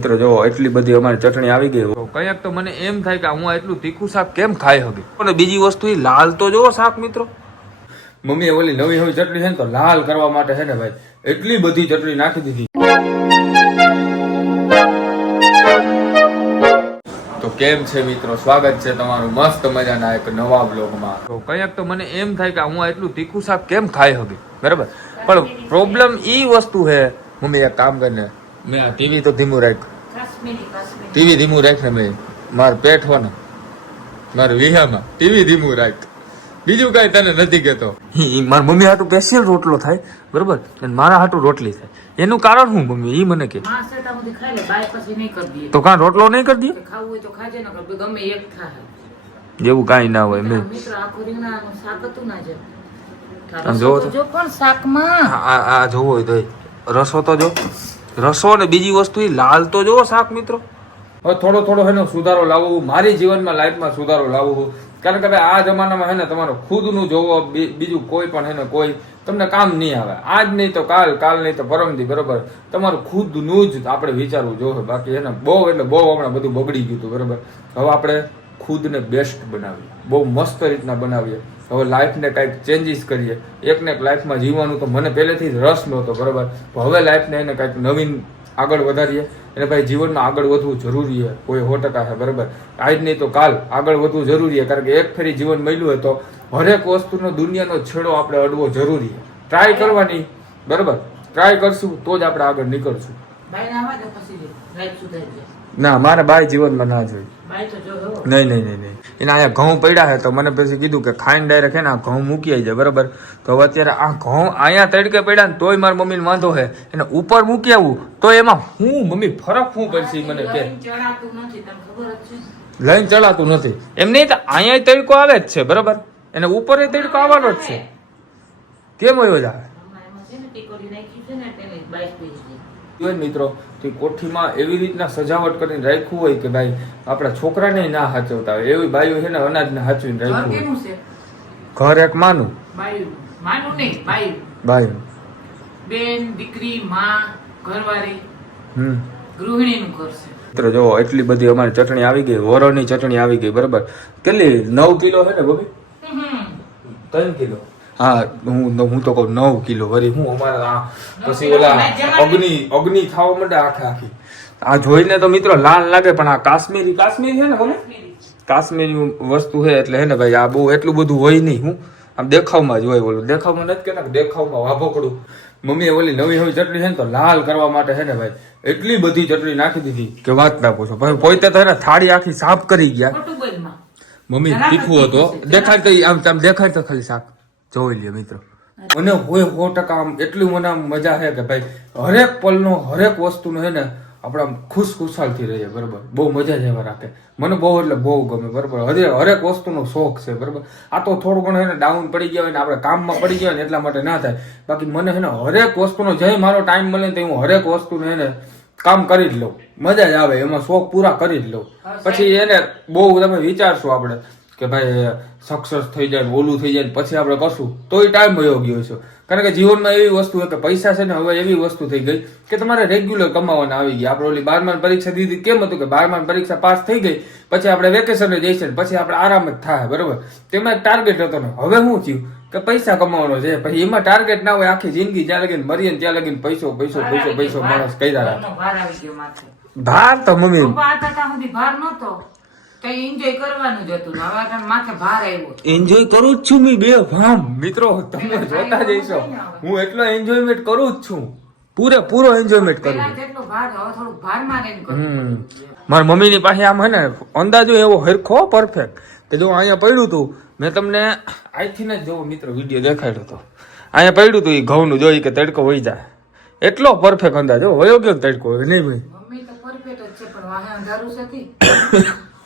મિત્રો જો એટલી બધી અમારી ચટણી આવી ગઈ. કયાક તો મને એમ થાય કે હું એટલું તીખું શાક કેમ ખાઈ હકી અને બીજી વસ્તુ એ લાલ તો જોવો શાક મિત્રો. મમ્મીએ ઓલી નવી નવી ચટણી છે ને તો લાલ કરવા માટે છે ને ભાઈ એટલી બધી ચટણી નાખી દીધી. તો કેમ છે મિત્રો? સ્વાગત છે તમારું મસ્ત મજાના એક નવા બ્લોગમાં તો કયાક તો મને એમ થાય કે હું એટલું તીખું શાક કેમ ખાઈ હકી બરાબર? પણ પ્રોબ્લેમ ઈ વસ્તુ છે મમ્મી એક કામ કરીને. મેં આ ટીવી તો ધીમું રાખ ટીવી ધીમું રાખ ને મેં. માર પેટ હો ને મારે વિહામાં ટીવી ધીમું રાખ. બીજું કાંઈ તને નથી કહેતો. મારા મમ્મી હાટું સ્પેશિયલ રોટલો થાય બરોબર? અને મારા હાટું રોટલી થાય. એનું કારણ શું મમ્મી? ઈ મને કે. દઈએ. તો કાં રોટલો નહીં કરી દે એવું ખાવું હોય તો ખાજે ને ગમે એક થાય. જેવું કાંઈ ના હોય મેં. મિત્ર આખું રીંગણાનું શાક હતું ના જે જોવો તો. જો પણ શાકમાં. આ આ- આ જોવો હોય તો રસો તો જો. રસો ને બીજી વસ્તુ એ લાલ તો જોવો શાક મિત્રો. હવે થોડો થોડો એનો સુધારો લાવવો મારી જીવનમાં લાઈફમાં સુધારો લાવવો કારણ કે ભાઈ આ જમાનામાં હે ને તમારો ખુદનું જોવો બીજું કોઈ પણ હે ને કોઈ, તમને કામ નહીં આવે. આજ નહીં તો કાલ કાલ નહીં તો પરમદી બરોબર? તમારું ખુદનું જ આપણે વિચારવું જોવે બાકી એને બહુ એટલે બહુ હમણાં બધું બગડી ગયું હતું, બરોબર? હવે આપણે ખુદને બેસ્ટ બનાવીએ. બહુ મસ્ત રીતના બનાવીએ. હવે લાઈફને કાંઈક ચેન્જીસ કરીએ. એકને એક લાઈફમાં જીવવાનું તો મને પહેલેથી જ રસ નહોતો બરાબર? હવે લાઈફને એને કાંઈક નવીન આગળ વધારીએ. અને ભાઈ જીવનમાં આગળ વધવું જરૂરી છે. કોઈ સો ટકા છે બરાબર? આજ નહીં તો કાલ આગળ વધવું જરૂરી છે. કારણ કે એક ફેરી જીવન મળ્યું હોય તો હરેક વસ્તુનો દુનિયાનો છેડો આપણે અડવો જરૂરી છે. ટ્રાય કરવાની બરાબર? ટ્રાય કરશું તો જ આપણે આગળ નીકળશું. ના મારે બાય જીવનમાં ના જોઈએ નહીં નહીં નહીં નહીં. એના અહીંયા ઘઉં પડ્યા છે, તો મને પછી કીધું કે ખાઈને ડાયરેક્ટ છે ને આ ઘઉં મૂકી આવી જાય બરાબર? તો હવે અત્યારે આ ઘઉં અહીંયા તડકે પડ્યા ને તોય મારી મમ્મીને વાંધો છે. એને ઉપર મૂકી આવું, તો એમાં હું, મમ્મી, ફરક શું પડશે મને કે? લઈને ચડાતું નથી. એમ નહીં તો અહીંયા તડકો આવે જ છે, બરાબર? એને ઉપર તડકો આવવાનો જ છે. કેમ હોય જ આવે ને મિત્રો તો કોઠીમાં એવી રીતના સજાવટ કરીને રાખ્યું હોય કે ભાઈ આપણા છોકરાને ના હાચવતા હોય. એવી બાયું છે ને અનાજને હાચવીને રાખ્યું હોય. ઘર એક માનું. બાયું. માનું નહીં બાયું. બાયું. બેન દીકરી માં ઘરવાળી હમ. ગૃહિણીનું ઘર છે. મિત્રો જો એટલી બધી અમારી ચટણી આવી ગઈ વરોની ચટણી આવી ગઈ બરાબર. કેટલી? નવ કિલો છે ને બબી ત્રણ કિલો. હા હું હું તો કહું નવ કિલો વરી હું અમારા આ પછી ઓલા અગ્નિ અગ્નિ થવા માંડે આખે આખી આ જોઈને તો મિત્રો લાલ લાગે પણ આ કાશ્મીરી કાશ્મીરી છે ને મમ્મી કાશ્મીરી. વસ્તુ છે એટલે હે ને ભાઈ આ બહુ એટલું બધું હોય નહીં હું. આમ દેખાવમાં જ હોય ઓલું દેખાવમાં નથી કેતા દેખાવમાં વાભોકડું મમ્મીએ ઓલી નવી નવી ચટણી છે ને તો લાલ કરવા માટે છે ને ભાઈ એટલી બધી ચટણી નાખી દીધી કે વાત ના પૂછો. ભાઈ પોતે તો થાળી આખી સાફ કરી ગયા. મમ્મી તીખું હતો. તીખું છે. તો આમ આમ દેખાડ તો ખાલી શાક. જોઈ લ્યો મિત્રો. મને હોય સો ટકા આમ એટલું મને આમ મજા છે કે ભાઈ હરેક પલનો હરેક વસ્તુનો છે ને આપણે આમ ખુશ ખુશાલથી રહીએ બરાબર? બહુ મજા જ એવા રાખે. મને બહુ એટલે બહુ ગમે બરાબર? હરે હરેક વસ્તુનો શોખ છે બરાબર? આ તો થોડું ઘણું એને ડાઉન પડી ગયા હોય ને આપણે કામમાં પડી ગયા હોય ને એટલા માટે ના થાય. બાકી મને છે ને હરેક વસ્તુનો જે મારો ટાઈમ મળે ને તો હું હરેક વસ્તુને એને કામ કરી જ લઉં. મજા જ આવે એમાં શોખ પૂરા કરી જ લઉં. પછી એને બહુ તમે વિચારશો આપણે. કે ભાઈ સક્સેસ થઈ જાય ને ઓલું થઈ જાય ને પછી આપણે કરશું. તો એ ટાઈમ વયો ગયો છે. કારણ કે જીવનમાં એવી વસ્તુ કે પૈસા છે ને હવે એવી વસ્તુ થઈ ગઈ કે તમારે રેગ્યુલર કમાવાના આવી ગયા. આપણે ઓલી બારમાની પરીક્ષા દીધી. કેમ હતું કે બારમાની પરીક્ષા પાસ થઈ ગઈ પછી આપણે વેકેશન જઈશે પછી આપણે આરામ જ થાય બરોબર? તેમાં એક ટાર્ગેટ હતો ને. હવે શું થયું? કે પૈસા કમાવાનો છે. પછી એમાં ટાર્ગેટ ના હોય આખી જિંદગી જ્યાં લગીને મરીએ ત્યાં લગીને પૈસો પૈસો પૈસો પૈસો માણસ કર્યા. રહ્યા ભાર આવી ગયો માથે. ભાર તો મમ્મી. ભાર નહોતો. તો એન્જોય કરવાનું જ હતું. ને માથે ભાર આવ્યો એન્જોય કરું જ છું મી બે ભામ મિત્રો તમે જોતા જઈશો. હું એટલો એન્જોયમેન્ટ કરું જ છું. પૂરે પૂરો એન્જોયમેન્ટ કરું જેટલો ભાર હવે ભારમાં કરું મારા મમ્મીની પાસે આમ હે ને અંદાજો એવો હરખો પરફેક્ટ કે જો અહીંયા પડ્યું હતું મેં તમને આઈથી ને જોવો મિત્રો વીડિયો દેખાડ્યો હતો અહીંયા પડ્યું હતું એ ઘઉંનું જોઈ કે તડકો વહી જાય. એટલો પરફેક્ટ અંદાજો વયો ગયો તડકો નહીં ભાઈ? મમ્મી તો પરફેક્ટ જ છે પણ વાહે અંધારું છે.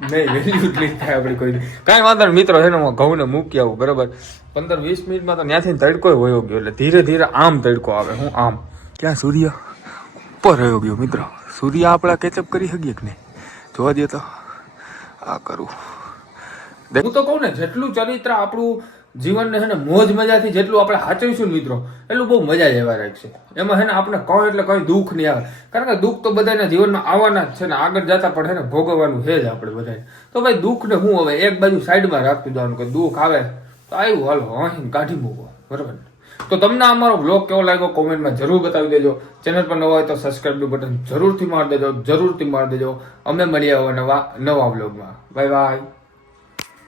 નહીં વેલ્યુ ક્લિક થાય આપણે કોઈ કાંઈ વાંધો નહીં, મિત્રો, છે હું ઘઉંને મૂકી આવું, બરાબર? પંદર વીસ મિનિટમાં તો ત્યાંથી તડકો વયો ગયો, એટલે ધીરે ધીરે આમ તડકો આવે, હું આમ. ક્યાં સૂર્ય? ઉપર રહ્યો ગયો, મિત્રો. સૂર્ય આપણા કેચઅપ કરી શકીએ કે નહીં? જોવા દે તો, આ કરું. હું તો કહું ને, જેટલું ચરિત્ર આપણું જીવનને છે ને મોજ મજાથી જેટલું આપણે સાચવીશું મિત્રો, એટલું બહુ મજા જ એવા રાખશે એમાં છે ને આપણે કહો એટલે કંઈ દુઃખ નહીં આવે. કારણ કે દુઃખ તો બધાના જીવનમાં આવવાના જ છે ને, આગળ જતા પણ છે ને ભોગવવાનું છે જ આપણે બધાને તો ભાઈ દુઃખ ને હું હવે એક બાજુ સાઈડમાં રાખતું જવાનું કે દુઃખ આવે, તો આવ્યું હાલો અહીં કાઢી મૂકો, બરાબર? તો તમને અમારો બ્લોગ કેવો લાગ્યો કોમેન્ટમાં જરૂર બતાવી દેજો. ચેનલ પર નવા હોય તો સબસ્ક્રાઇબનું બટન જરૂરથી મારી દેજો, જરૂરથી મારી દેજો. અમે મળીએ હવે નવા નવા બ્લોગમાં બાય બાય